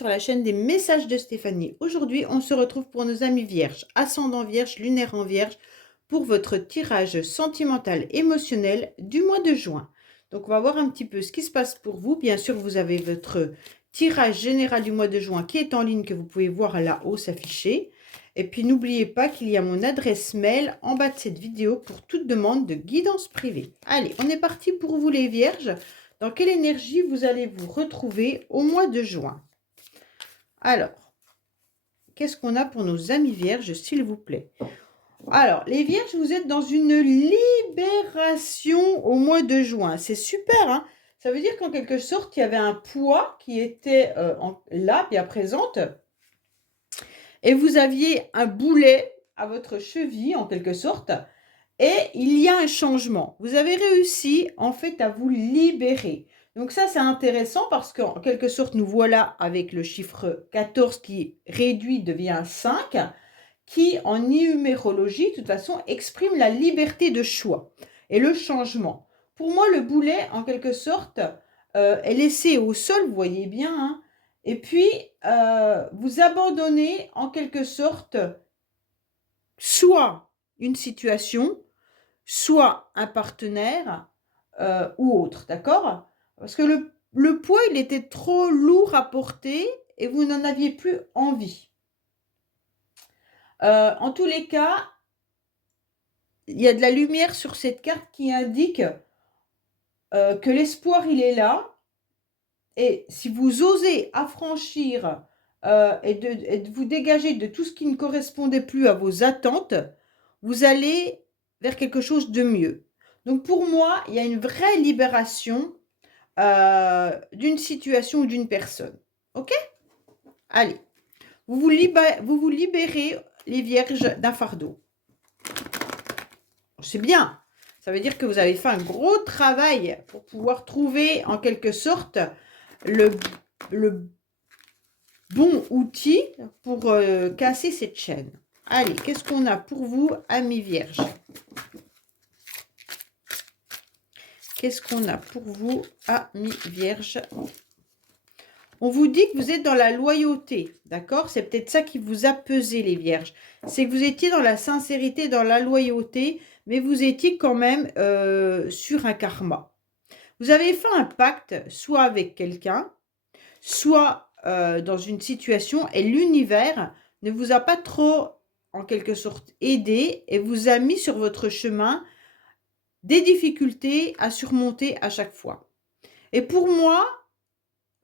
sur la chaîne des messages de Stéphanie. Aujourd'hui, on se retrouve pour nos amis vierges, ascendant vierge, lunaire en vierge, pour votre tirage sentimental émotionnel du mois de juin. Donc, on va voir un petit peu ce qui se passe pour vous. Bien sûr, vous avez votre tirage général du mois de juin qui est en ligne, que vous pouvez voir là-haut s'afficher. Et puis, n'oubliez pas qu'il y a mon adresse mail en bas de cette vidéo pour toute demande de guidance privée. Allez, on est parti pour vous les vierges. Dans quelle énergie vous allez vous retrouver au mois de juin? Alors, qu'est-ce qu'on a pour nos amis vierges, s'il vous plaît? Alors, les vierges, vous êtes dans une libération au mois de juin. C'est super, hein? Ça veut dire qu'en quelque sorte, il y avait un poids qui était là, bien présente. Et vous aviez un boulet à votre cheville, en quelque sorte. Et il y a un changement. Vous avez réussi, en fait, à vous libérer. Donc ça, c'est intéressant parce qu'en quelque sorte, nous voilà avec le chiffre 14 qui réduit devient 5, qui, en numérologie, de toute façon, exprime la liberté de choix et le changement. Pour moi, le boulet, en quelque sorte, est laissé au sol, vous voyez bien, hein, et puis vous abandonnez, en quelque sorte, soit une situation, soit un partenaire ou autre, d'accord? Parce que le poids, il était trop lourd à porter et vous n'en aviez plus envie. En tous les cas, il y a de la lumière sur cette carte qui indique que l'espoir, il est là. Et si vous osez affranchir et de vous dégager de tout ce qui ne correspondait plus à vos attentes, vous allez vers quelque chose de mieux. Donc pour moi, il y a une vraie libération d'une situation ou d'une personne. OK? Allez, vous vous libérez, les vierges, d'un fardeau. C'est bien. Ça veut dire que vous avez fait un gros travail pour pouvoir trouver en quelque sorte le bon outil pour casser cette chaîne. Allez, qu'est-ce qu'on a pour vous, amis vierges? Qu'est-ce qu'on a pour vous, amis vierges? On vous dit que vous êtes dans la loyauté, d'accord? C'est peut-être ça qui vous a pesé, les vierges. C'est que vous étiez dans la sincérité, dans la loyauté, mais vous étiez quand même sur un karma. Vous avez fait un pacte, soit avec quelqu'un, soit dans une situation, et l'univers ne vous a pas trop, en quelque sorte, aidé et vous a mis sur votre chemin des difficultés à surmonter à chaque fois. Et pour moi,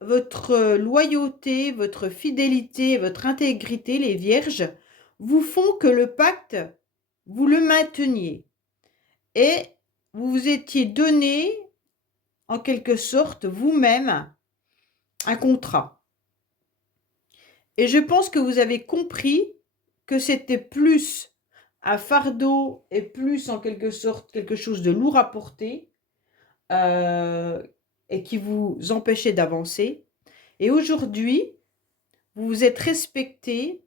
votre loyauté, votre fidélité, votre intégrité, les vierges, vous font que le pacte, vous le mainteniez. Et vous vous étiez donné, en quelque sorte, vous-même, un contrat. Et je pense que vous avez compris que c'était plus un fardeau et plus, en quelque sorte, quelque chose de lourd à porter et qui vous empêchait d'avancer. Et aujourd'hui, vous vous êtes respecté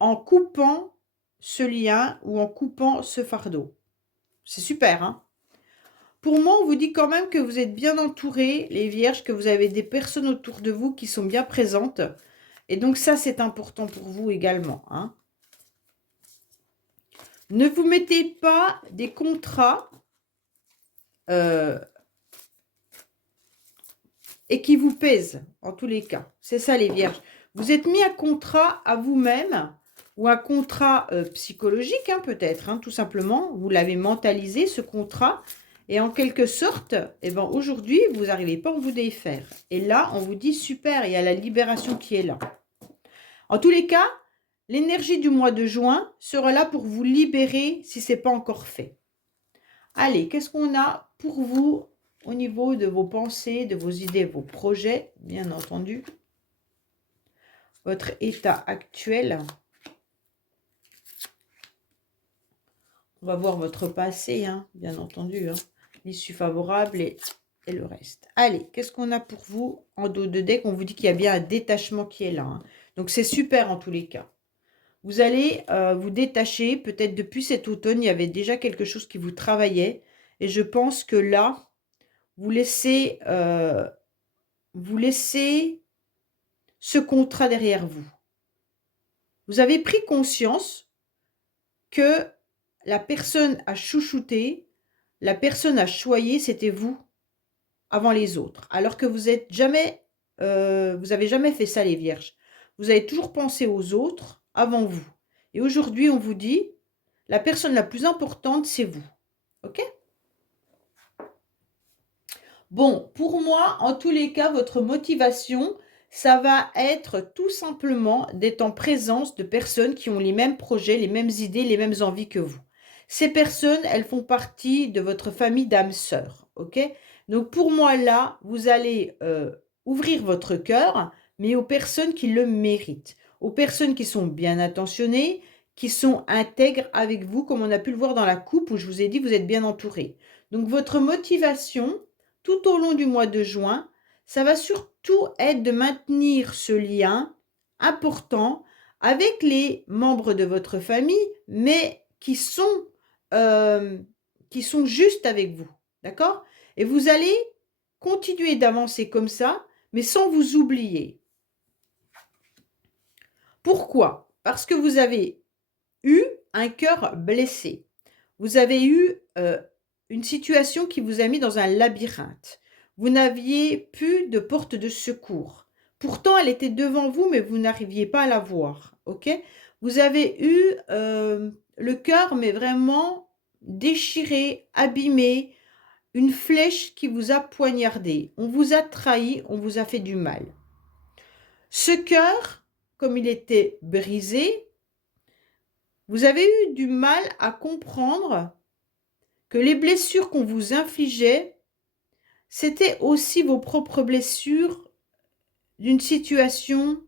en coupant ce lien ou en coupant ce fardeau. C'est super, hein? Pour moi, on vous dit quand même que vous êtes bien entourés, les vierges, que vous avez des personnes autour de vous qui sont bien présentes. Et donc ça, c'est important pour vous également, hein? Ne vous mettez pas des contrats et qui vous pèsent, en tous les cas. C'est ça, les vierges. Vous êtes mis un contrat à vous-même ou un contrat psychologique, hein, peut-être, hein, tout simplement. Vous l'avez mentalisé, ce contrat. Et en quelque sorte, eh ben, aujourd'hui, vous n'arrivez pas à vous défaire. Et là, on vous dit, super, il y a la libération qui est là. En tous les cas, l'énergie du mois de juin sera là pour vous libérer si ce n'est pas encore fait. Allez, qu'est-ce qu'on a pour vous au niveau de vos pensées, de vos idées, vos projets, bien entendu. Votre état actuel. On va voir votre passé, hein, bien entendu. Hein, l'issue favorable et le reste. Allez, qu'est-ce qu'on a pour vous en dos de deck? On vous dit qu'il y a bien un détachement qui est là. Hein. Donc, c'est super en tous les cas. Vous allez vous détacher. Peut-être depuis cet automne, il y avait déjà quelque chose qui vous travaillait. Et je pense que là, vous laissez ce contrat derrière vous. Vous avez pris conscience que la personne à chouchouter, la personne à choyer, c'était vous avant les autres. Alors que vous avez jamais fait ça, les vierges. Vous avez toujours pensé aux autres avant vous. Et aujourd'hui, on vous dit, la personne la plus importante, c'est vous. OK? Bon, pour moi, en tous les cas, votre motivation, ça va être tout simplement d'être en présence de personnes qui ont les mêmes projets, les mêmes idées, les mêmes envies que vous. Ces personnes, elles font partie de votre famille d'âmes sœurs, ok? Donc pour moi, là, vous allez ouvrir votre cœur, mais aux personnes qui le méritent, aux personnes qui sont bien intentionnées, qui sont intègres avec vous, comme on a pu le voir dans la coupe où je vous ai dit, vous êtes bien entouré. Donc votre motivation, tout au long du mois de juin, ça va surtout être de maintenir ce lien important avec les membres de votre famille, mais qui sont justes avec vous. D'accord? Et vous allez continuer d'avancer comme ça, mais sans vous oublier. Pourquoi? Parce que vous avez eu un cœur blessé. Vous avez eu une situation qui vous a mis dans un labyrinthe. Vous n'aviez plus de porte de secours. Pourtant, elle était devant vous, mais vous n'arriviez pas à la voir. Ok? Vous avez eu le cœur, mais vraiment déchiré, abîmé, une flèche qui vous a poignardé. On vous a trahi, on vous a fait du mal. Ce cœur, comme il était brisé, vous avez eu du mal à comprendre que les blessures qu'on vous infligeait, c'était aussi vos propres blessures d'une situation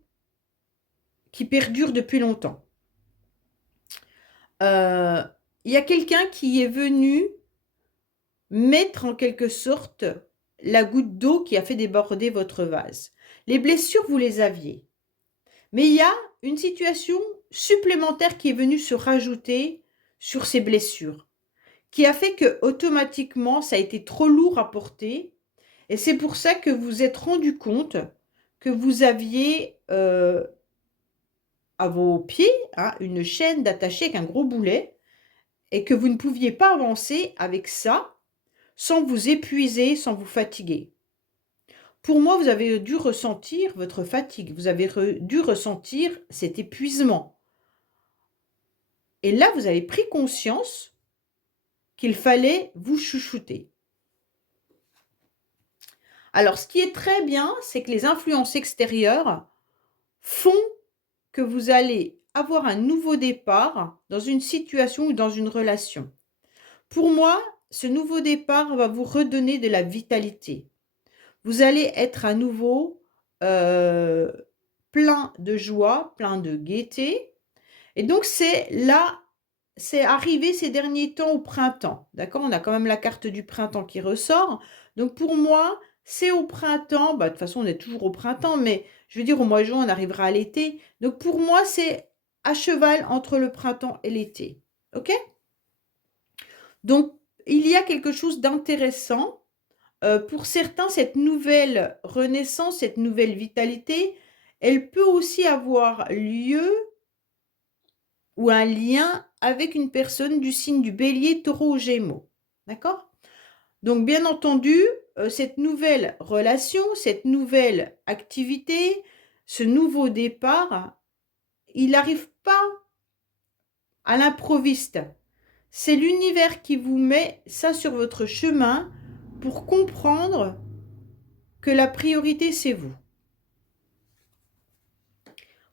qui perdure depuis longtemps. Il y a quelqu'un qui est venu mettre en quelque sorte la goutte d'eau qui a fait déborder votre vase. Les blessures, vous les aviez. Mais il y a une situation supplémentaire qui est venue se rajouter sur ces blessures, qui a fait que automatiquement ça a été trop lourd à porter, et c'est pour ça que vous vous êtes rendu compte que vous aviez à vos pieds une chaîne d'attaché avec un gros boulet, et que vous ne pouviez pas avancer avec ça sans vous épuiser, sans vous fatiguer. Pour moi, vous avez dû ressentir votre fatigue, vous avez dû ressentir cet épuisement. Et là, vous avez pris conscience qu'il fallait vous chouchouter. Alors, ce qui est très bien, c'est que les influences extérieures font que vous allez avoir un nouveau départ dans une situation ou dans une relation. Pour moi, ce nouveau départ va vous redonner de la vitalité. Vous allez être à nouveau plein de joie, plein de gaieté. Et donc, c'est arrivé ces derniers temps au printemps. D'accord? On a quand même la carte du printemps qui ressort. Donc, pour moi, c'est au printemps. Bah, de toute façon, on est toujours au printemps, mais je veux dire, au mois de juin, on arrivera à l'été. Donc, pour moi, c'est à cheval entre le printemps et l'été. OK? Donc, il y a quelque chose d'intéressant. Pour certains, cette nouvelle renaissance, cette nouvelle vitalité, elle peut aussi avoir lieu ou un lien avec une personne du signe du Bélier, Taureau ou Gémeaux. D'accord? Donc, bien entendu, cette nouvelle relation, cette nouvelle activité, ce nouveau départ, il n'arrive pas à l'improviste. C'est l'univers qui vous met ça sur votre chemin pour comprendre que la priorité, c'est vous.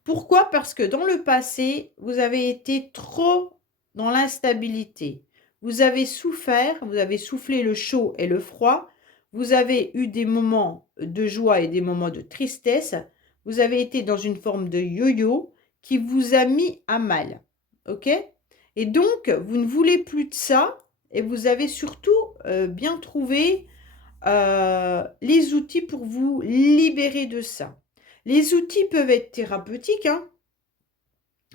Pourquoi? Parce que dans le passé, vous avez été trop dans l'instabilité. Vous avez souffert, vous avez soufflé le chaud et le froid. Vous avez eu des moments de joie et des moments de tristesse. Vous avez été dans une forme de yo-yo qui vous a mis à mal. OK? Et donc, vous ne voulez plus de ça et vous avez surtout bien trouvé les outils pour vous libérer de ça. Les outils peuvent être thérapeutiques, hein.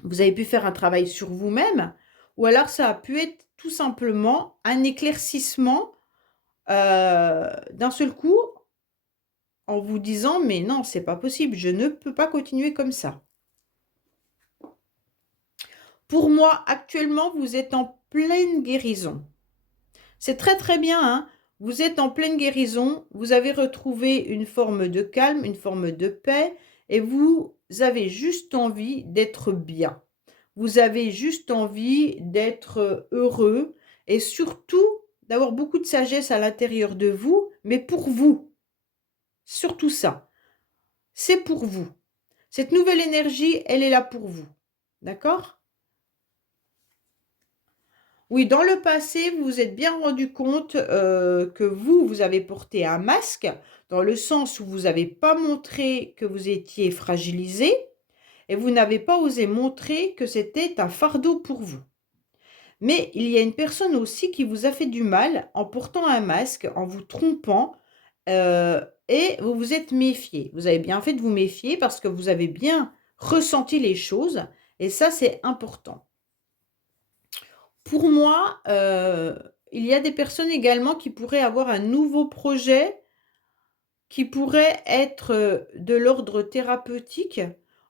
Vous avez pu faire un travail sur vous-même, ou alors ça a pu être tout simplement un éclaircissement d'un seul coup en vous disant: «Mais non, c'est pas possible, je ne peux pas continuer comme ça». Pour moi, actuellement, vous êtes en pleine guérison. C'est très, très bien, hein. Vous êtes en pleine guérison, vous avez retrouvé une forme de calme, une forme de paix et vous avez juste envie d'être bien. Vous avez juste envie d'être heureux et surtout d'avoir beaucoup de sagesse à l'intérieur de vous, mais pour vous, surtout ça. C'est pour vous. Cette nouvelle énergie, elle est là pour vous. D'accord? Oui, dans le passé, vous vous êtes bien rendu compte, que vous avez porté un masque, dans le sens où vous n'avez pas montré que vous étiez fragilisé et vous n'avez pas osé montrer que c'était un fardeau pour vous. Mais il y a une personne aussi qui vous a fait du mal en portant un masque, en vous trompant, et vous vous êtes méfié. Vous avez bien fait de vous méfier parce que vous avez bien ressenti les choses et ça, c'est important. Pour moi, il y a des personnes également qui pourraient avoir un nouveau projet qui pourrait être, de l'ordre thérapeutique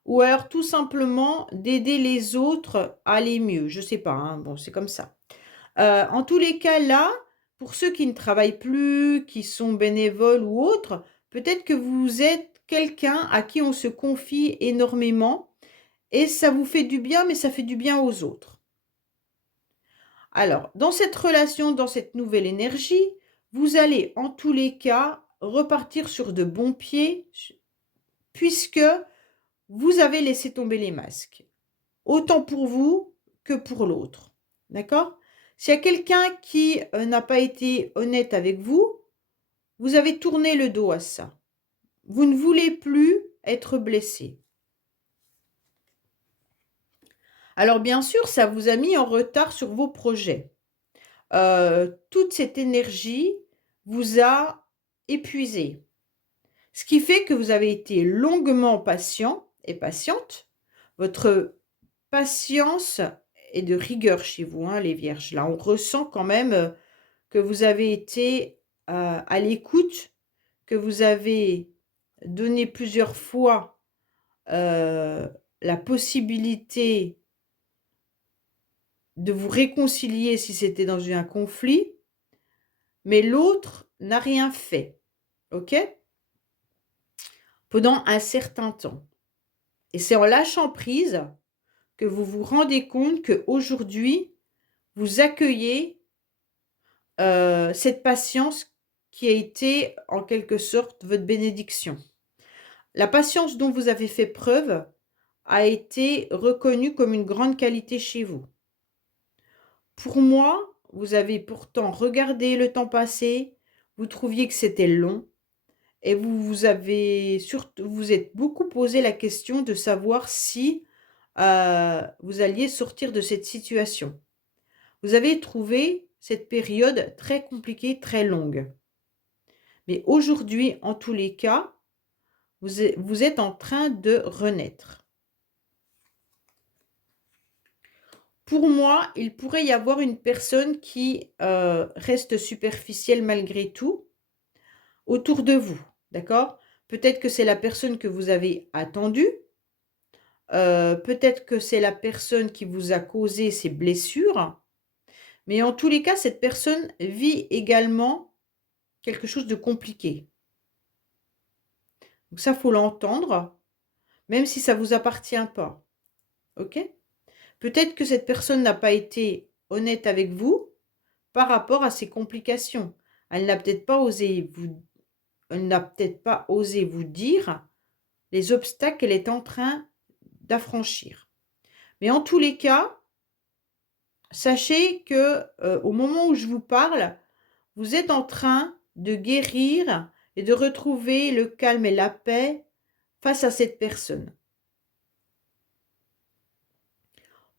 ou alors tout simplement d'aider les autres à aller mieux. Je sais pas, hein, bon, c'est comme ça. En tous les cas, là, pour ceux qui ne travaillent plus, qui sont bénévoles ou autres, peut-être que vous êtes quelqu'un à qui on se confie énormément et ça vous fait du bien, mais ça fait du bien aux autres. Alors, dans cette relation, dans cette nouvelle énergie, vous allez en tous les cas repartir sur de bons pieds puisque vous avez laissé tomber les masques. Autant pour vous que pour l'autre. D'accord? S'il y a quelqu'un qui n'a pas été honnête avec vous, vous avez tourné le dos à ça. Vous ne voulez plus être blessé. Alors bien sûr, ça vous a mis en retard sur vos projets. Toute cette énergie vous a épuisé. Ce qui fait que vous avez été longuement patient et patiente. Votre patience est de rigueur chez vous, hein, les vierges. Là, on ressent quand même que vous avez été à l'écoute, que vous avez donné plusieurs fois la possibilité de vous réconcilier si c'était dans un conflit, mais l'autre n'a rien fait. OK? Pendant un certain temps. Et c'est en lâchant prise que vous vous rendez compte qu'aujourd'hui, vous accueillez cette patience qui a été en quelque sorte votre bénédiction. La patience dont vous avez fait preuve a été reconnue comme une grande qualité chez vous. Pour moi, vous avez pourtant regardé le temps passé, vous trouviez que c'était long et vous êtes beaucoup posé la question de savoir si vous alliez sortir de cette situation. Vous avez trouvé cette période très compliquée, très longue. Mais aujourd'hui, en tous les cas, vous êtes en train de renaître. Pour moi, il pourrait y avoir une personne qui reste superficielle malgré tout autour de vous, d'accord? Peut-être que c'est la personne que vous avez attendue, peut-être que c'est la personne qui vous a causé ces blessures, mais en tous les cas, cette personne vit également quelque chose de compliqué. Donc ça, faut l'entendre, même si ça vous appartient pas, OK? Peut-être que cette personne n'a pas été honnête avec vous par rapport à ses complications. Elle n'a peut-être pas osé vous Elle n'a peut-être pas osé vous dire les obstacles qu'elle est en train d'affranchir. Mais en tous les cas, sachez que, au moment où je vous parle, vous êtes en train de guérir et de retrouver le calme et la paix face à cette personne.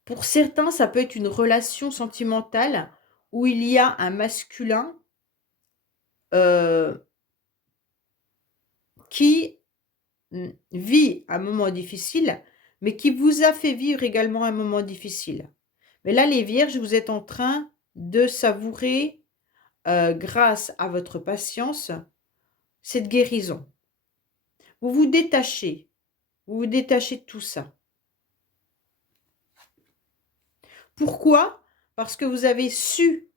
Pour certains, ça peut être une relation sentimentale où il y a un masculin, heu, qui, vit un moment difficile, mais qui vous a fait vivre également un moment difficile. Mais là, les vierges, vous êtes en train de savourer, grâce à votre patience, cette guérison. Vous vous détachez. Vous vous détachez de tout ça. Pourquoi? Parce que vous avez su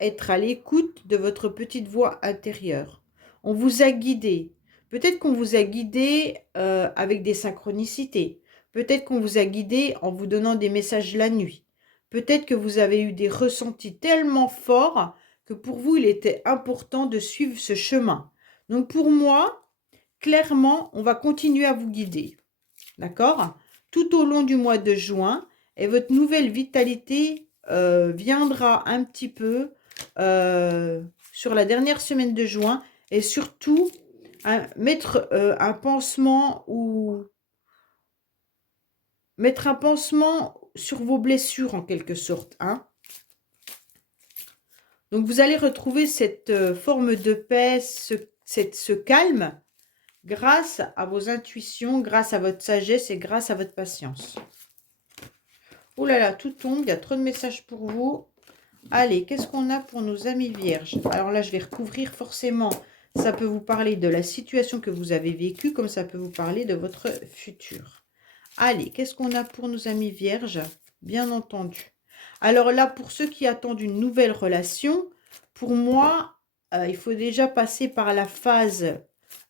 être à l'écoute de votre petite voix intérieure. On vous a guidé. Peut-être qu'on vous a guidé avec des synchronicités. Peut-être qu'on vous a guidé en vous donnant des messages la nuit. Peut-être que vous avez eu des ressentis tellement forts que pour vous, il était important de suivre ce chemin. Donc pour moi, clairement, on va continuer à vous guider. D'accord? Tout au long du mois de juin, et votre nouvelle vitalité viendra un petit peu sur la dernière semaine de juin, et surtout mettre un pansement ou mettre un pansement sur vos blessures en quelque sorte, hein. Donc vous allez retrouver cette forme de paix, ce calme, grâce à vos intuitions, grâce à votre sagesse et grâce à votre patience. Oh là là, tout tombe, il y a trop de messages pour vous. Allez, qu'est-ce qu'on a pour nos amis vierges? Alors là, je vais recouvrir forcément. Ça peut vous parler de la situation que vous avez vécue, comme ça peut vous parler de votre futur. Allez, qu'est-ce qu'on a pour nos amis vierges? Bien entendu. Alors là, pour ceux qui attendent une nouvelle relation, pour moi, il faut déjà passer par la phase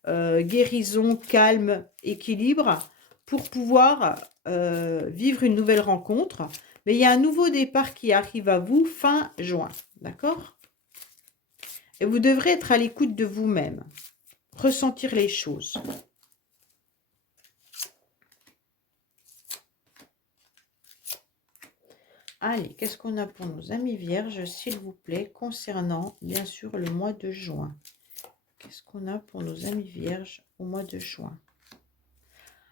guérison, calme, équilibre, pour pouvoir vivre une nouvelle rencontre. Mais il y a un nouveau départ qui arrive à vous fin juin, d'accord? Et vous devrez être à l'écoute de vous-même, ressentir les choses. Allez, qu'est-ce qu'on a pour nos amis vierges, s'il vous plaît, concernant, bien sûr, le mois de juin? Qu'est-ce qu'on a pour nos amis vierges au mois de juin?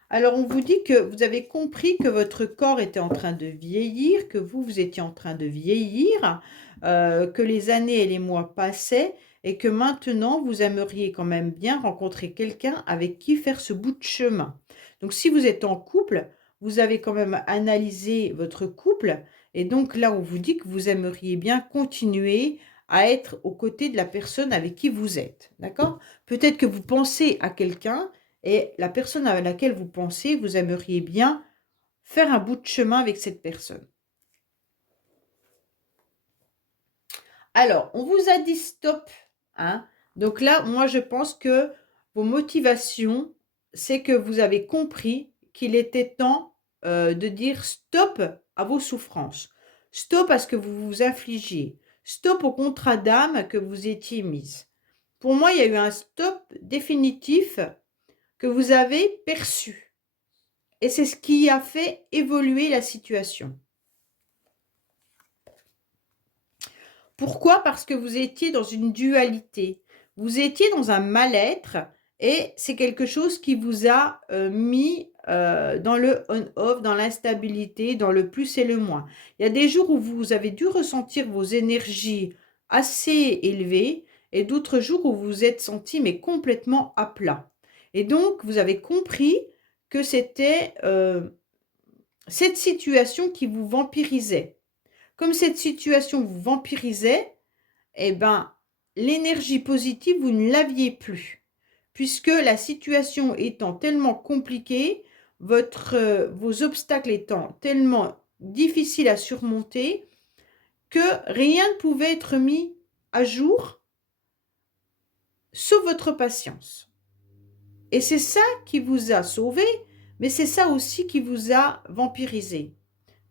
Alors, on vous dit que vous avez compris que votre corps était en train de vieillir, que vous étiez en train de vieillir, que les années et les mois passaient et que maintenant, vous aimeriez quand même bien rencontrer quelqu'un avec qui faire ce bout de chemin. Donc, si vous êtes en couple, vous avez quand même analysé votre couple et donc là, on vous dit que vous aimeriez bien continuer à être aux côtés de la personne avec qui vous êtes, d'accord? Peut-être que vous pensez à quelqu'un et la personne à laquelle vous pensez, vous aimeriez bien faire un bout de chemin avec cette personne. Alors, on vous a dit stop, hein. Donc là, moi, je pense que vos motivations, c'est que vous avez compris qu'il était temps de dire stop à vos souffrances. Stop à ce que vous vous infligiez. Stop au contrat d'âme que vous étiez mise. Pour moi, il y a eu un stop définitif que vous avez perçu. Et c'est ce qui a fait évoluer la situation. Pourquoi? Parce que vous étiez dans une dualité. Vous étiez dans un mal-être et c'est quelque chose qui vous a mis dans le on-off, dans l'instabilité, dans le plus et le moins. Il y a des jours où vous avez dû ressentir vos énergies assez élevées et d'autres jours où vous vous êtes senti mais complètement à plat. Et donc, vous avez compris que c'était cette situation qui vous vampirisait. Comme cette situation vous vampirisait, eh ben, l'énergie positive, vous ne l'aviez plus. Puisque la situation étant tellement compliquée, vos obstacles étant tellement difficiles à surmonter, que rien ne pouvait être mis à jour, sauf votre patience. Et c'est ça qui vous a sauvé, mais c'est ça aussi qui vous a vampirisé,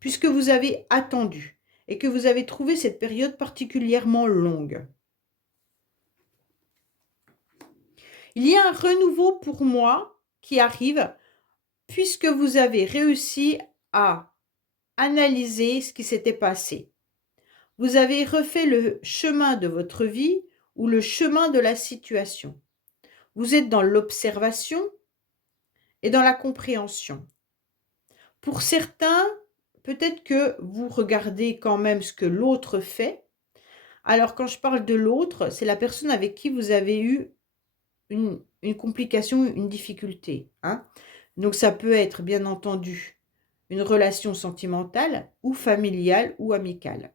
puisque vous avez attendu et que vous avez trouvé cette période particulièrement longue. Il y a un renouveau pour moi qui arrive, puisque vous avez réussi à analyser ce qui s'était passé. Vous avez refait le chemin de votre vie ou le chemin de la situation. Vous êtes dans l'observation et dans la compréhension. Pour certains, peut-être que vous regardez quand même ce que l'autre fait. Alors, quand je parle de l'autre, c'est la personne avec qui vous avez eu une complication, une difficulté, hein. Donc, ça peut être, bien entendu, une relation sentimentale ou familiale ou amicale.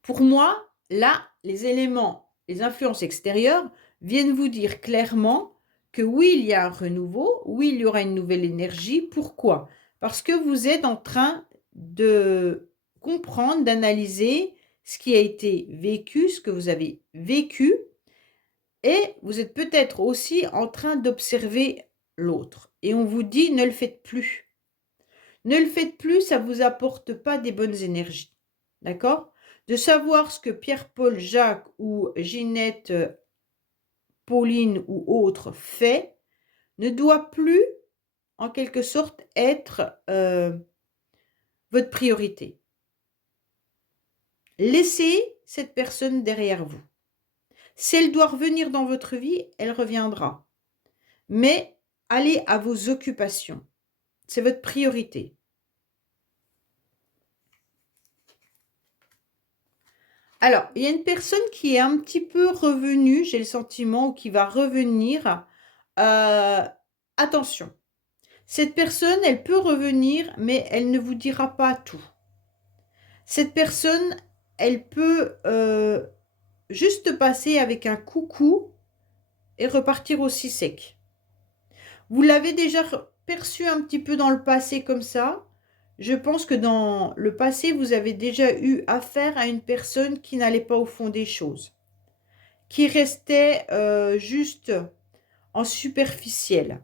Pour moi, là, les éléments, les influences extérieures viennent vous dire clairement que oui, il y a un renouveau, oui, il y aura une nouvelle énergie. Pourquoi? Parce que vous êtes en train de comprendre, d'analyser ce qui a été vécu, ce que vous avez vécu, et vous êtes peut-être aussi en train d'observer l'autre. Et on vous dit, ne le faites plus. Ne le faites plus, ça ne vous apporte pas des bonnes énergies. D'accord? De savoir ce que Pierre, Paul, Jacques ou Ginette, Pauline ou autre fait, ne doit plus, en quelque sorte, être votre priorité. Laissez cette personne derrière vous. Si elle doit revenir dans votre vie, elle reviendra. Mais allez à vos occupations. C'est votre priorité. Alors, il y a une personne qui est un petit peu revenue, j'ai le sentiment, ou qui va revenir. Attention, cette personne, elle peut revenir, mais elle ne vous dira pas tout. Cette personne, elle peut juste passer avec un coucou et repartir aussi sec. Vous l'avez déjà perçu un petit peu dans le passé comme ça. Je pense que dans le passé, vous avez déjà eu affaire à une personne qui n'allait pas au fond des choses, qui restait juste en superficiel.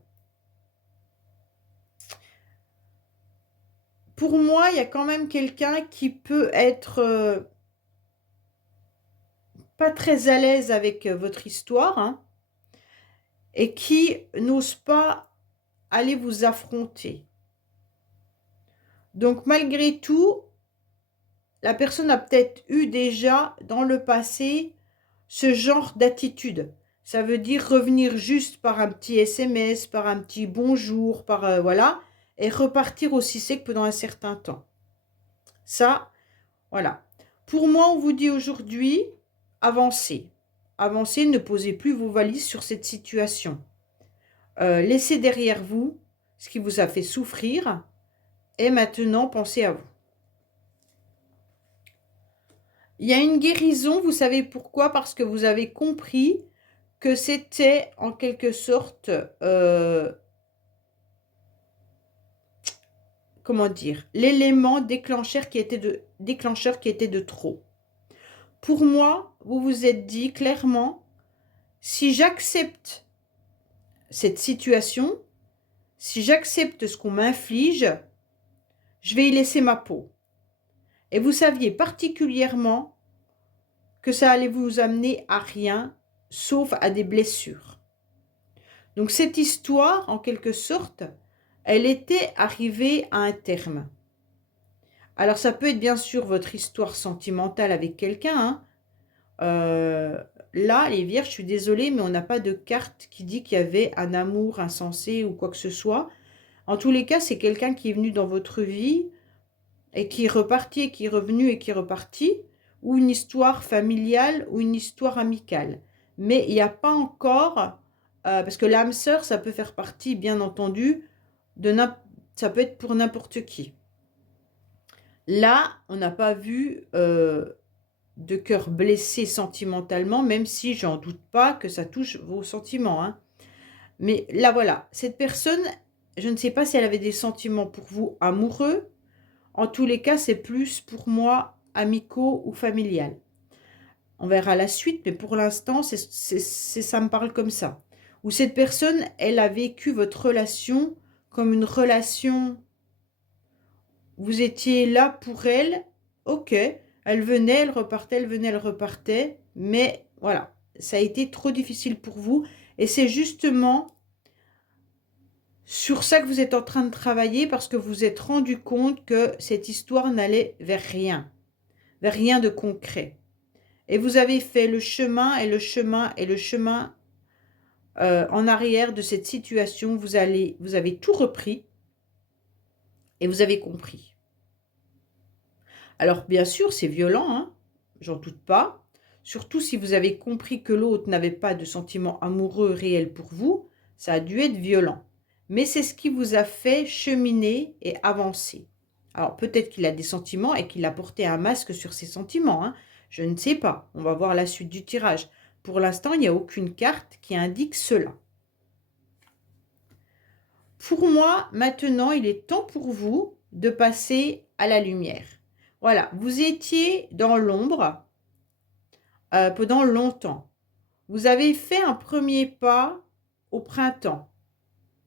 Pour moi, il y a quand même quelqu'un qui peut être pas très à l'aise avec votre histoire, hein, et qui n'ose pas aller vous affronter. Donc malgré tout, la personne a peut-être eu déjà dans le passé ce genre d'attitude. Ça veut dire revenir juste par un petit SMS, par un petit bonjour, par voilà, et repartir aussi sec pendant un certain temps. Ça, voilà. Pour moi, on vous dit aujourd'hui, avancez. Avancez, ne posez plus vos valises sur cette situation. Laissez derrière vous ce qui vous a fait souffrir et maintenant pensez à vous. Il y a une guérison, vous savez pourquoi? Parce que vous avez compris que c'était en quelque sorte, comment dire, l'élément déclencheur qui était de trop. Pour moi, vous vous êtes dit clairement, si j'accepte cette situation, si j'accepte ce qu'on m'inflige, je vais y laisser ma peau. Et vous saviez particulièrement que ça allait vous amener à rien, sauf à des blessures. Donc cette histoire, en quelque sorte, elle était arrivée à un terme. Alors ça peut être bien sûr votre histoire sentimentale avec quelqu'un, hein. Là, les vierges, je suis désolée, mais on n'a pas de carte qui dit qu'il y avait un amour insensé ou quoi que ce soit. En tous les cas, c'est quelqu'un qui est venu dans votre vie et qui est reparti, et qui est revenu et qui est reparti, ou une histoire familiale ou une histoire amicale. Mais il n'y a pas encore, parce que l'âme sœur, ça peut faire partie, bien entendu, ça peut être pour n'importe qui. Là, on n'a pas vu de cœur blessé sentimentalement, même si j'en doute pas que ça touche vos sentiments, hein. Mais là, voilà, cette personne, je ne sais pas si elle avait des sentiments pour vous amoureux. En tous les cas, c'est plus pour moi amicaux ou familial. On verra la suite, mais pour l'instant, ça me parle comme ça. Ou cette personne, elle a vécu votre relation comme une relation, vous étiez là pour elle, ok, elle venait, elle repartait, elle venait, elle repartait, mais voilà, ça a été trop difficile pour vous, et c'est justement sur ça que vous êtes en train de travailler, parce que vous vous êtes rendu compte que cette histoire n'allait vers rien de concret. Et vous avez fait le chemin et le chemin et le chemin en arrière de cette situation. Vous avez tout repris et vous avez compris. Alors bien sûr, c'est violent, hein, j'en doute pas. Surtout si vous avez compris que l'autre n'avait pas de sentiments amoureux réels pour vous, ça a dû être violent. Mais c'est ce qui vous a fait cheminer et avancer. Alors peut-être qu'il a des sentiments et qu'il a porté un masque sur ses sentiments, hein. Je ne sais pas, on va voir la suite du tirage. Pour l'instant, il n'y a aucune carte qui indique cela. Pour moi, maintenant, il est temps pour vous de passer à la lumière. Voilà, vous étiez dans l'ombre pendant longtemps. Vous avez fait un premier pas au printemps.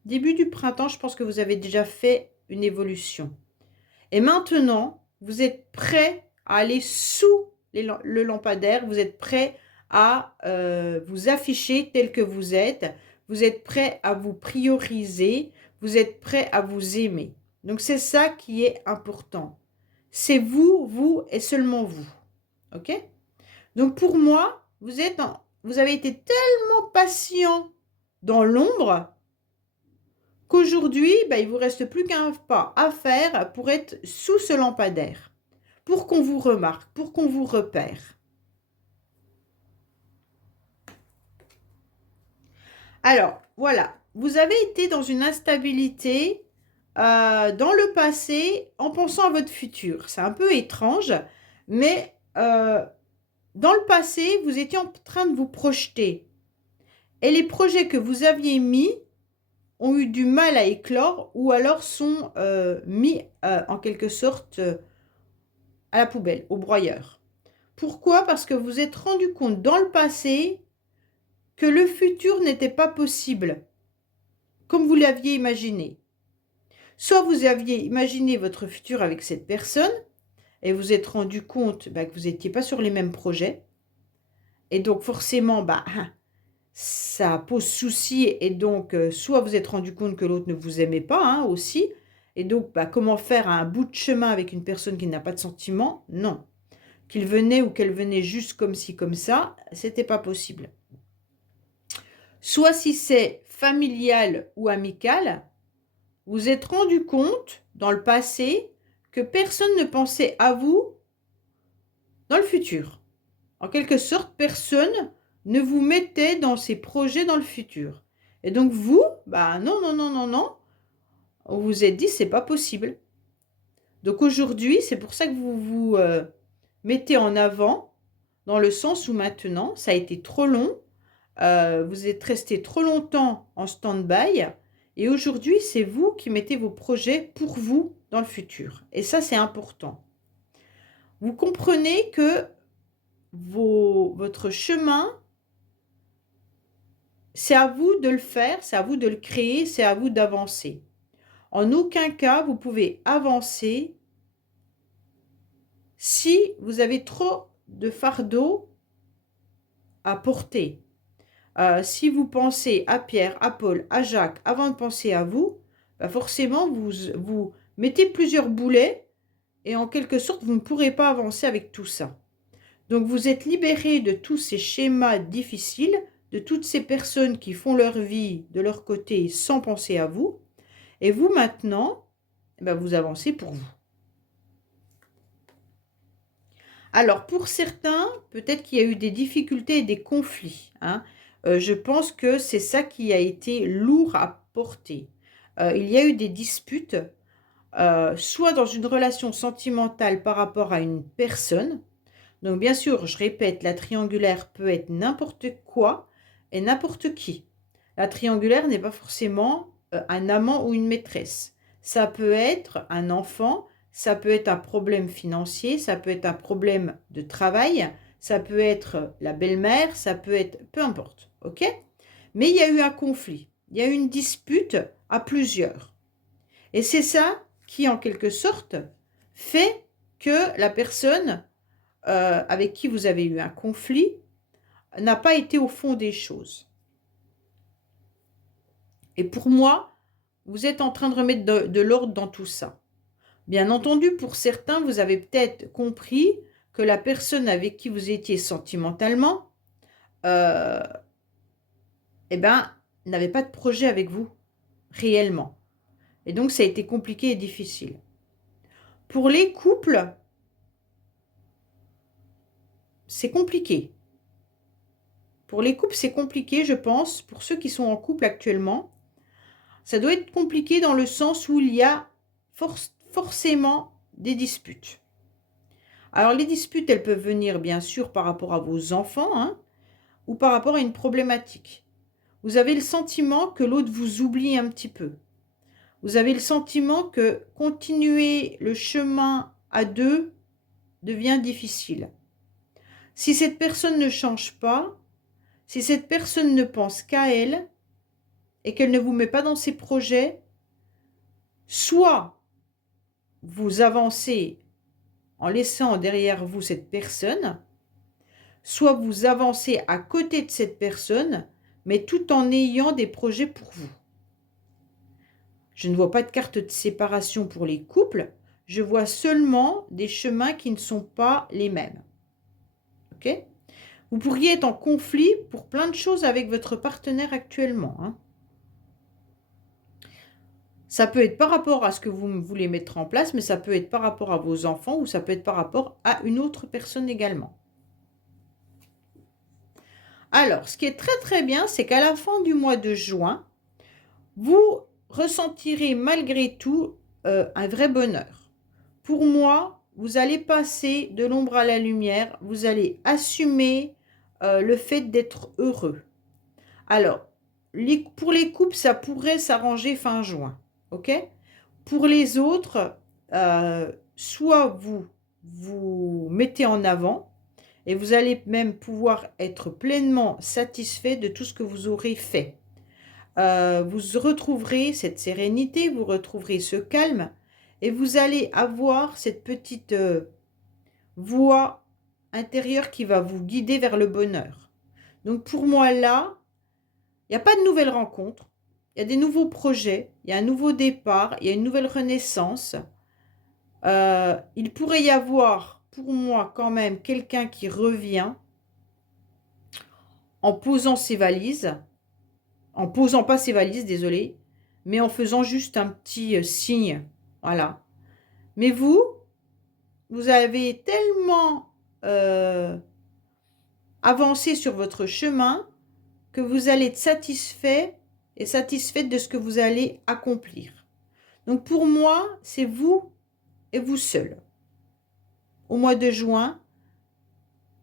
Début du printemps, je pense que vous avez déjà fait une évolution. Et maintenant, vous êtes prêt à aller sous le lampadaire, vous êtes prêt à vous afficher tel que vous êtes prêt à vous prioriser, vous êtes prêt à vous aimer. Donc c'est ça qui est important. C'est vous, vous et seulement vous. OK? Donc pour moi, vous avez été tellement patient dans l'ombre qu'aujourd'hui, il ne vous reste plus qu'un pas à faire pour être sous ce lampadaire, pour qu'on vous remarque, pour qu'on vous repère. Alors, voilà, vous avez été dans une instabilité dans le passé en pensant à votre futur. C'est un peu étrange, mais dans le passé, vous étiez en train de vous projeter. Et les projets que vous aviez mis ont eu du mal à éclore ou alors sont mis en quelque sorte à la poubelle, au broyeur. Pourquoi? Parce que vous vous êtes rendu compte dans le passé que le futur n'était pas possible comme vous l'aviez imaginé. Soit vous aviez imaginé votre futur avec cette personne et vous êtes rendu compte que vous n'étiez pas sur les mêmes projets. Et donc forcément, ça pose souci et donc soit vous êtes rendu compte que l'autre ne vous aimait pas aussi. Et donc, comment faire un bout de chemin avec une personne qui n'a pas de sentiments? Non. Qu'il venait ou qu'elle venait juste comme ci, comme ça, c'était pas possible. Soit si c'est familial ou amical, vous êtes rendu compte dans le passé que personne ne pensait à vous dans le futur. En quelque sorte, personne ne vous mettait dans ses projets dans le futur. Et donc vous, non, non, non, non, non, vous vous êtes dit, c'est pas possible. Donc aujourd'hui, c'est pour ça que vous vous mettez en avant, dans le sens où maintenant, ça a été trop long, vous êtes resté trop longtemps en stand-by, et aujourd'hui, c'est vous qui mettez vos projets pour vous dans le futur. Et ça, c'est important. Vous comprenez que votre chemin, c'est à vous de le faire, c'est à vous de le créer, c'est à vous d'avancer. En aucun cas, vous pouvez avancer si vous avez trop de fardeau à porter. Si vous pensez à Pierre, à Paul, à Jacques, avant de penser à vous, forcément, vous mettez plusieurs boulets et en quelque sorte, vous ne pourrez pas avancer avec tout ça. Donc, vous êtes libéré de tous ces schémas difficiles, de toutes ces personnes qui font leur vie de leur côté sans penser à vous. Et vous, maintenant, vous avancez pour vous. Alors, pour certains, peut-être qu'il y a eu des difficultés et des conflits. Je pense que c'est ça qui a été lourd à porter. Il y a eu des disputes, soit dans une relation sentimentale par rapport à une personne. Donc, bien sûr, je répète, la triangulaire peut être n'importe quoi et n'importe qui. La triangulaire n'est pas forcément un amant ou une maîtresse. Ça peut être un enfant, ça peut être un problème financier, ça peut être un problème de travail, ça peut être la belle-mère, ça peut être... peu importe, ok? Mais il y a eu un conflit, il y a eu une dispute à plusieurs. Et c'est ça qui, en quelque sorte, fait que la personne avec qui vous avez eu un conflit n'a pas été au fond des choses. Et pour moi, vous êtes en train de remettre de l'ordre dans tout ça. Bien entendu, pour certains, vous avez peut-être compris que la personne avec qui vous étiez sentimentalement, n'avait pas de projet avec vous, réellement. Et donc, ça a été compliqué et difficile. Pour les couples, c'est compliqué. Pour les couples, c'est compliqué, je pense, pour ceux qui sont en couple actuellement. Ça doit être compliqué dans le sens où il y a forcément des disputes. Alors, les disputes, elles peuvent venir, bien sûr, par rapport à vos enfants, ou par rapport à une problématique. Vous avez le sentiment que l'autre vous oublie un petit peu. Vous avez le sentiment que continuer le chemin à deux devient difficile. Si cette personne ne change pas, si cette personne ne pense qu'à elle et qu'elle ne vous met pas dans ses projets, soit vous avancez en laissant derrière vous cette personne, soit vous avancez à côté de cette personne, mais tout en ayant des projets pour vous. Je ne vois pas de carte de séparation pour les couples, je vois seulement des chemins qui ne sont pas les mêmes. Ok ? Vous pourriez être en conflit pour plein de choses avec votre partenaire actuellement. Hein. Ça peut être par rapport à ce que vous voulez mettre en place, mais ça peut être par rapport à vos enfants ou ça peut être par rapport à une autre personne également. Alors, ce qui est très très bien, c'est qu'à la fin du mois de juin, vous ressentirez malgré tout un vrai bonheur. Pour moi, vous allez passer de l'ombre à la lumière, vous allez assumer le fait d'être heureux. Alors, pour les couples, ça pourrait s'arranger fin juin, ok? Pour les autres, soit vous mettez en avant et vous allez même pouvoir être pleinement satisfait de tout ce que vous aurez fait. Vous retrouverez cette sérénité, vous retrouverez ce calme et vous allez avoir cette petite voix intérieure qui va vous guider vers le bonheur. Donc pour moi là, il n'y a pas de nouvelles rencontres, il y a des nouveaux projets, il y a un nouveau départ, il y a une nouvelle renaissance. Il pourrait y avoir pour moi quand même quelqu'un qui revient en posant ses valises, en posant pas ses valises, désolé, mais en faisant juste un petit signe, voilà. Mais vous avez tellement avancé sur votre chemin que vous allez être satisfait et satisfaite de ce que vous allez accomplir. Donc pour moi, c'est vous et vous seul, au mois de juin,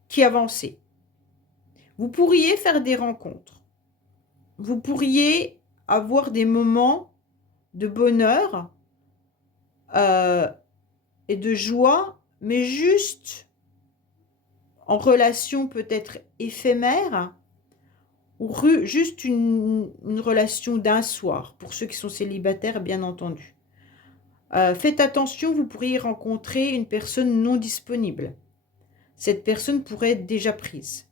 qui avancez. Vous pourriez faire des rencontres. Vous pourriez avoir des moments de bonheur et de joie, mais juste en relation peut-être éphémère ou juste une relation d'un soir, pour ceux qui sont célibataires, bien entendu. Faites attention, vous pourriez rencontrer une personne non disponible. Cette personne pourrait être déjà prise.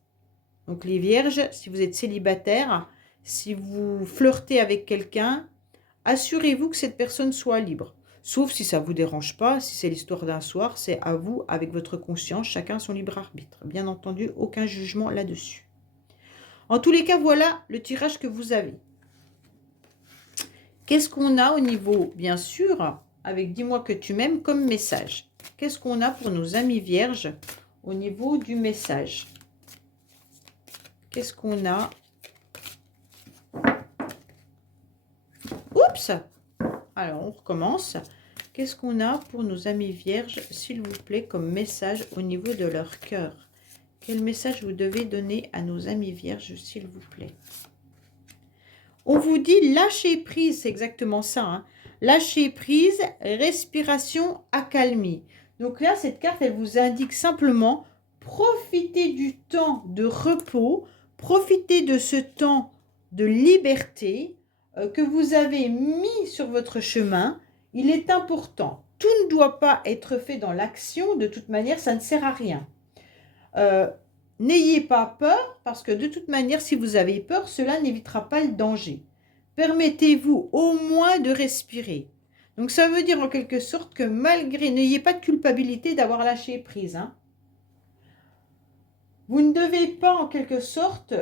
Donc les vierges, si vous êtes célibataire, si vous flirtez avec quelqu'un, assurez-vous que cette personne soit libre. Sauf si ça ne vous dérange pas, si c'est l'histoire d'un soir, c'est à vous, avec votre conscience, chacun son libre arbitre. Bien entendu, aucun jugement là-dessus. En tous les cas, voilà le tirage que vous avez. Qu'est-ce qu'on a au niveau, bien sûr, avec dis-moi que tu m'aimes comme message. Qu'est-ce qu'on a pour nos amis vierges au niveau du message? Qu'est-ce qu'on a? Oups! Alors, on recommence. Qu'est-ce qu'on a pour nos amis vierges, s'il vous plaît, comme message au niveau de leur cœur? Quel message vous devez donner à nos amis vierges, s'il vous plaît? On vous dit lâcher prise, c'est exactement ça. Hein. Lâcher prise, respiration, accalmie. Donc là, cette carte, elle vous indique simplement profitez du temps de repos, profitez de ce temps de liberté que vous avez mis sur votre chemin. Il est important. Tout ne doit pas être fait dans l'action. De toute manière, ça ne sert à rien. N'ayez pas peur, parce que de toute manière, si vous avez peur, cela n'évitera pas le danger. Permettez-vous au moins de respirer. Donc ça veut dire en quelque sorte que malgré, n'ayez pas de culpabilité d'avoir lâché prise. Hein. Vous ne devez pas en quelque sorte,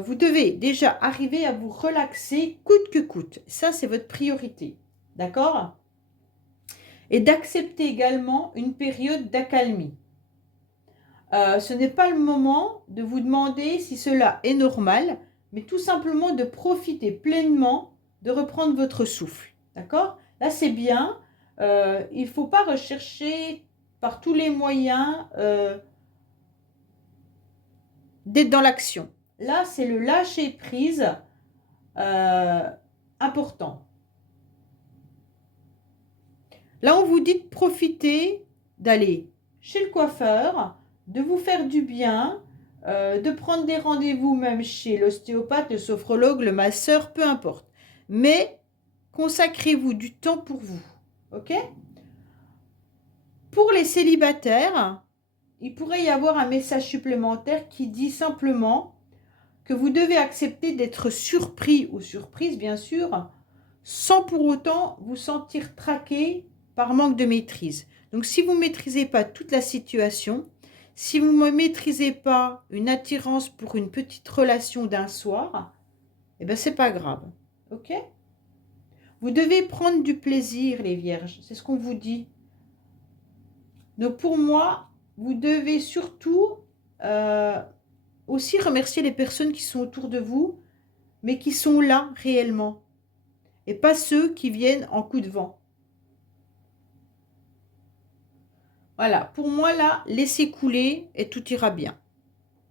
vous devez déjà arriver à vous relaxer coûte que coûte. Ça, c'est votre priorité. D'accord? Et d'accepter également une période d'accalmie. Ce n'est pas le moment de vous demander si cela est normal, mais tout simplement de profiter pleinement de reprendre votre souffle. D'accord? Là, c'est bien. Il ne faut pas rechercher par tous les moyens d'être dans l'action. Là, c'est le lâcher prise important. Là, on vous dit de profiter d'aller chez le coiffeur, de vous faire du bien, de prendre des rendez-vous même chez l'ostéopathe, le sophrologue, le masseur, peu importe. Mais consacrez-vous du temps pour vous. OK? Pour les célibataires, il pourrait y avoir un message supplémentaire qui dit simplement que vous devez accepter d'être surpris ou surprise, bien sûr, sans pour autant vous sentir traqué par manque de maîtrise. Donc, si vous ne maîtrisez pas toute la situation, si vous ne maîtrisez pas une attirance pour une petite relation d'un soir, eh bien, c'est pas grave. OK? Vous devez prendre du plaisir, les vierges. C'est ce qu'on vous dit. Donc, pour moi, vous devez surtout aussi remercier les personnes qui sont autour de vous, mais qui sont là réellement. Et pas ceux qui viennent en coup de vent. Voilà, pour moi là, laissez couler et tout ira bien.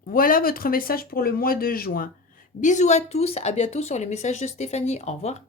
Voilà votre message pour le mois de juin. Bisous à tous, à bientôt sur les messages de Stéphanie. Au revoir.